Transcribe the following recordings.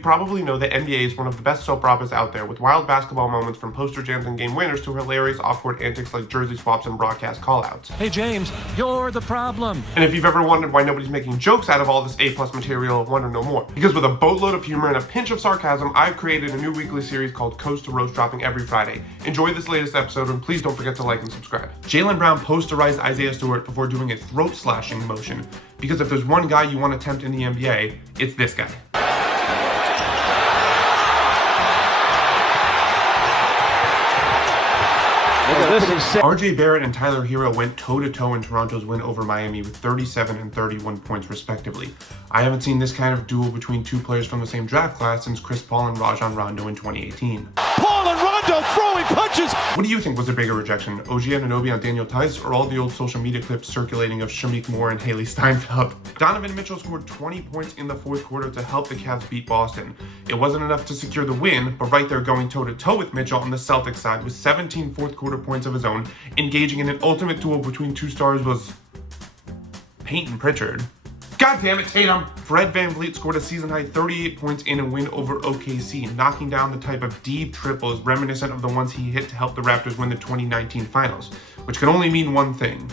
You probably know that NBA is one of the best soap operas out there, with wild basketball moments from poster jams and game winners to hilarious off-court antics like jersey swaps and broadcast callouts. Hey James, you're the problem. And if you've ever wondered why nobody's making jokes out of all this A+ material, wonder no more. Because with a boatload of humor and a pinch of sarcasm, I've created a new weekly series called Coast to Roast, dropping every Friday. Enjoy this latest episode, and please don't forget to like and subscribe. Jaylen Brown posterized Isaiah Stewart before doing a throat-slashing motion, because if there's one guy you want to tempt in the NBA, it's this guy. RJ Barrett and Tyler Hero went toe-to-toe in Toronto's win over Miami with 37 and 31 points respectively. I haven't seen this kind of duel between two players from the same draft class since Chris Paul and Rajon Rondo in 2018. Paul and Rondo throwing punches! What do you think was a bigger rejection, OG Anunoby on Daniel Tice, or all the old social media clips circulating of Shameik Moore and Haley Steinfeld? Donovan Mitchell scored 20 points in the fourth quarter to help the Cavs beat Boston. It wasn't enough to secure the win, but right there going toe-to-toe with Mitchell on the Celtics side with 17 fourth quarter points of his own, engaging in an ultimate duel between two stars was Peyton Pritchard. God damn it, Tatum! Fred VanVleet scored a season-high 38 points in a win over OKC, knocking down the type of deep triples reminiscent of the ones he hit to help the Raptors win the 2019 finals, which can only mean one thing.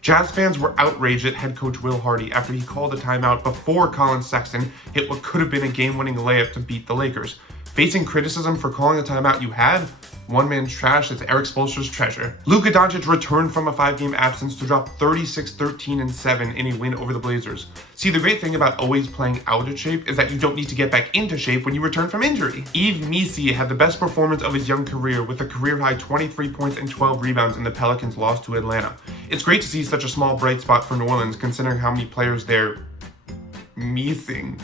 Jazz fans were outraged at head coach Will Hardy after he called a timeout before Colin Sexton hit what could have been a game-winning layup to beat the Lakers. Facing criticism for calling a timeout you had? One man's trash is Eric Spoelstra's treasure. Luka Doncic returned from a 5-game absence to drop 36, 13, and 7 in a win over the Blazers. See, the great thing about always playing out of shape is that you don't need to get back into shape when you return from injury. Yves Missi had the best performance of his young career with a career-high 23 points and 12 rebounds in the Pelicans' loss to Atlanta. It's great to see such a small bright spot for New Orleans considering how many players they're missing.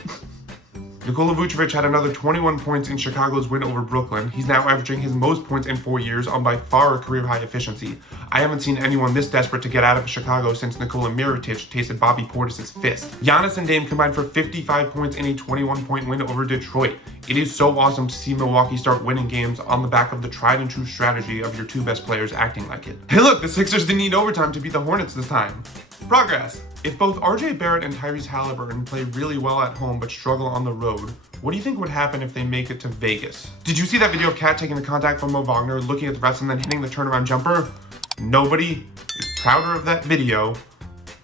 Nikola Vucevic had another 21 points in Chicago's win over Brooklyn. He's now averaging his most points in 4 years on by far a career-high efficiency. I haven't seen anyone this desperate to get out of Chicago since Nikola Mirotic tasted Bobby Portis's fist. Giannis and Dame combined for 55 points in a 21-point win over Detroit. It is so awesome to see Milwaukee start winning games on the back of the tried-and-true strategy of your two best players acting like it. Hey look, the Sixers didn't need overtime to beat the Hornets this time. Progress. If both RJ Barrett and Tyrese Halliburton play really well at home but struggle on the road, what do you think would happen if they make it to Vegas? Did you see that video of Kat taking the contact from Mo Wagner, looking at the refs and then hitting the turnaround jumper? Nobody is prouder of that video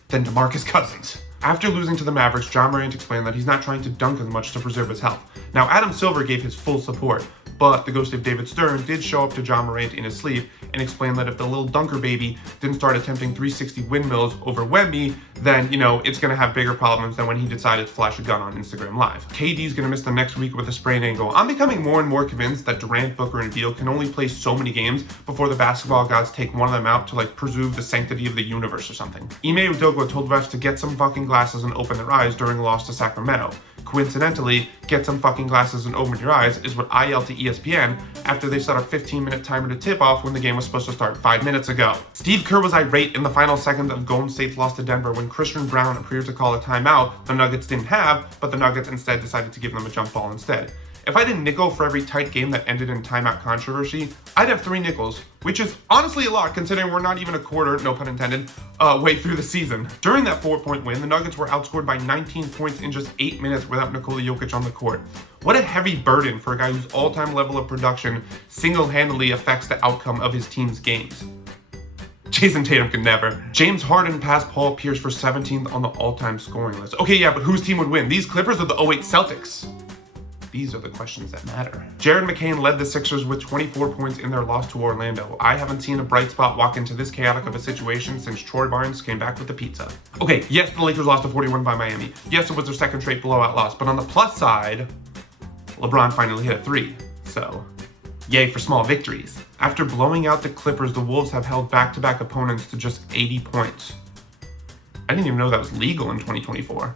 than DeMarcus Cousins. After losing to the Mavericks, Ja Morant explained that he's not trying to dunk as much to preserve his health. Now, Adam Silver gave his full support, but the ghost of David Stern did show up to Ja Morant in his sleep and explain that if the little dunker baby didn't start attempting 360 windmills over Wemby, then, it's going to have bigger problems than when he decided to flash a gun on Instagram Live. KD's going to miss the next week with a sprained ankle. I'm becoming more and more convinced that Durant, Booker, and Beal can only play so many games before the basketball gods take one of them out to, preserve the sanctity of the universe or something. Ime Udoka told refs to get some fucking glasses and open their eyes during a loss to Sacramento. Coincidentally, get some fucking glasses and open your eyes is what I yelled to ESPN after they set a 15-minute timer to tip off when the game was supposed to start 5 minutes ago. Steve Kerr was irate in the final seconds of Golden State's loss to Denver when Christian Brown appeared to call a timeout the Nuggets didn't have, but the Nuggets instead decided to give them a jump ball instead. If I did nickel for every tight game that ended in timeout controversy, I'd have 3 nickels, which is honestly a lot considering we're not even a quarter, no pun intended, way through the season. During that 4-point win, the Nuggets were outscored by 19 points in just 8 minutes without Nikola Jokic on the court. What a heavy burden for a guy whose all-time level of production single-handedly affects the outcome of his team's games. Jason Tatum could never. James Harden passed Paul Pierce for 17th on the all-time scoring list. Okay, yeah, but whose team would win? These Clippers or the 08 Celtics? These are the questions that matter. Jared McCain led the Sixers with 24 points in their loss to Orlando. I haven't seen a bright spot walk into this chaotic of a situation since Troy Barnes came back with the pizza. Okay, yes, the Lakers lost to 41 by Miami. Yes, it was their second straight blowout loss, but on the plus side, LeBron finally hit a 3. So, yay for small victories. After blowing out the Clippers, the Wolves have held back-to-back opponents to just 80 points. I didn't even know that was legal in 2024.